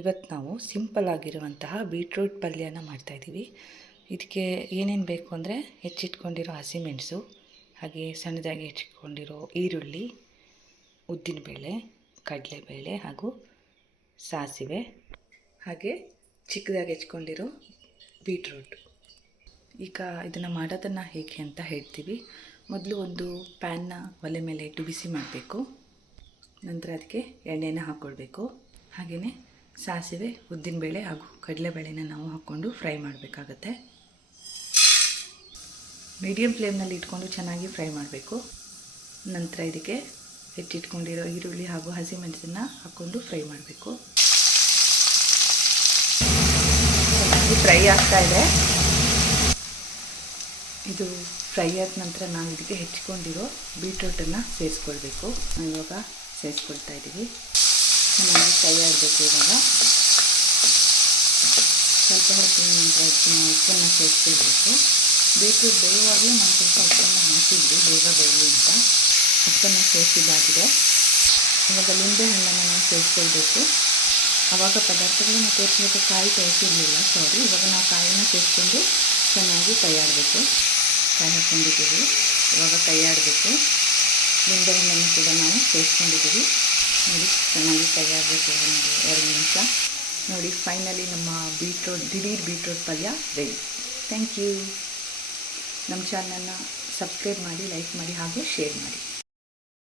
ಇವತ್ತು ನಾವು ಸಿಂಪಲ್ ಆಗಿರುವಂತಹ ಬೀಟ್ರೂಟ್ ಪಲ್ಯನ ಮಾಡ್ತಾಯಿದ್ದೀವಿ. ಇದಕ್ಕೆ ಏನೇನು ಬೇಕು ಅಂದರೆ ಹೆಚ್ಚಿಟ್ಕೊಂಡಿರೋ ಹಸಿಮೆಣಸು, ಹಾಗೆ ಸಣ್ಣದಾಗಿ ಹೆಚ್ಚಿಟ್ಕೊಂಡಿರೋ ಈರುಳ್ಳಿ, ಉದ್ದಿನಬೇಳೆ, ಕಡಲೆಬೇಳೆ ಹಾಗೂ ಸಾಸಿವೆ, ಹಾಗೆ ಚಿಕ್ಕದಾಗಿ ಹೆಚ್ಕೊಂಡಿರೋ ಬೀಟ್ರೂಟ್. ಈಗ ಇದನ್ನು ಮಾಡೋದನ್ನು ಹೇಗೆ ಅಂತ ಹೇಳ್ತೀವಿ. ಮೊದಲು ಒಂದು ಪ್ಯಾನ್ನ ಒಲೆ ಮೇಲೆ ಇಟ್ಟು ಬಿಸಿ ಮಾಡಬೇಕು. ನಂತರ ಅದಕ್ಕೆ ಎಣ್ಣೆನ ಹಾಕ್ಕೊಳ್ಬೇಕು. ಹಾಗೆಯೇ ಸಾಸಿವೆ, ಉದ್ದಿನಬೇಳೆ ಹಾಗೂ ಕಡಲೆಬೇಳೆನ ನಾವು ಹಾಕ್ಕೊಂಡು ಫ್ರೈ ಮಾಡಬೇಕಾಗತ್ತೆ. ಮೀಡಿಯಮ್ ಫ್ಲೇಮ್ನಲ್ಲಿ ಇಟ್ಕೊಂಡು ಚೆನ್ನಾಗಿ ಫ್ರೈ ಮಾಡಬೇಕು. ನಂತರ ಇದಕ್ಕೆ ಹೆಚ್ಚಿಟ್ಕೊಂಡಿರೋ ಈರುಳ್ಳಿ ಹಾಗೂ ಹಸಿಮೆಣಸನ್ನು ಹಾಕ್ಕೊಂಡು ಫ್ರೈ ಮಾಡಬೇಕು. ಚೆನ್ನಾಗಿ ಫ್ರೈ ಆಗ್ತಾ ಇದೆ. ಇದು ಫ್ರೈ ಆದ ನಂತರ ನಾವು ಇದಕ್ಕೆ ಹೆಚ್ಚಿಕೊಂಡಿರೋ ಬೀಟ್ರೂಟನ್ನು ಸೇರಿಸ್ಕೊಳ್ಬೇಕು. ಇವಾಗ ಸೇರಿಸ್ಕೊಳ್ತಾ ಇದ್ದೀವಿ. ಚೆನ್ನಾಗಿ ಫ್ರೈ ಆಗಬೇಕು. ಇವಾಗ ಸ್ವಲ್ಪ ಹೊತ್ತಿನ ನಂತರ ನಾವು ಉಪ್ಪನ್ನು ಸೇರಿಸ್ಕೊಳ್ಬೇಕು. ಬೀಟ್ರೂಟ್ ಬೇಯುವಾಗಲೇ ನಾವು ಸ್ವಲ್ಪ ಉಪ್ಪನ್ನು ಹಾಕಿದ್ವಿ, ಬೇಗ ಬೇಯಲಿ ಅಂತ. ಉಪ್ಪನ್ನು ಸೇರಿಸಿದ್ದಾಗಿದೆ. ಇವಾಗ ಲಿಂಬೆ ಹಣ್ಣನ್ನು ನಾವು ಸೇರಿಸ್ಕೊಳ್ಬೇಕು. ಆವಾಗ ಪದಾರ್ಥಗಳನ್ನು ತೋರಿಸಬೇಕು, ಕಾಯಿ ತೋರಿಸಿರಲಿಲ್ಲ, ಸಾರಿ. ಇವಾಗ ನಾವು ಕಾಯಿನ ಸೇರಿಸ್ಕೊಂಡು ಚೆನ್ನಾಗಿ ಕೈ ಆಡಬೇಕು. ಕಾಯಿ ಹಾಕ್ಕೊಂಡಿದ್ದೀವಿ, ಇವಾಗ ಕೈ ಆಡಬೇಕು. ಲಿಂಬೆ ಹಣ್ಣನ್ನು ಕೂಡ ನಾವು ಸೇರಿಸ್ಕೊಂಡಿದ್ದೀವಿ. ನೋಡಿ, ಚೆನ್ನಾಗಿ ಕೈ ಆಡಬೇಕು ಒಂದು 2 ನಿಮಿಷ. ನೋಡಿ, ಫೈನಲಿ ನಮ್ಮ ದಿಢೀರ್ ಬೀಟ್ರೂಟ್ ಪಲ್ಯ ರೆಡಿ. Thank you. ನಮ್ಮ ಚಾನಲ್ನ ಸಬ್ಸ್ಕ್ರೈಬ್ ಮಾಡಿ, ಲೈಕ್ ಮಾಡಿ ಹಾಗೂ ಶೇರ್ ಮಾಡಿ.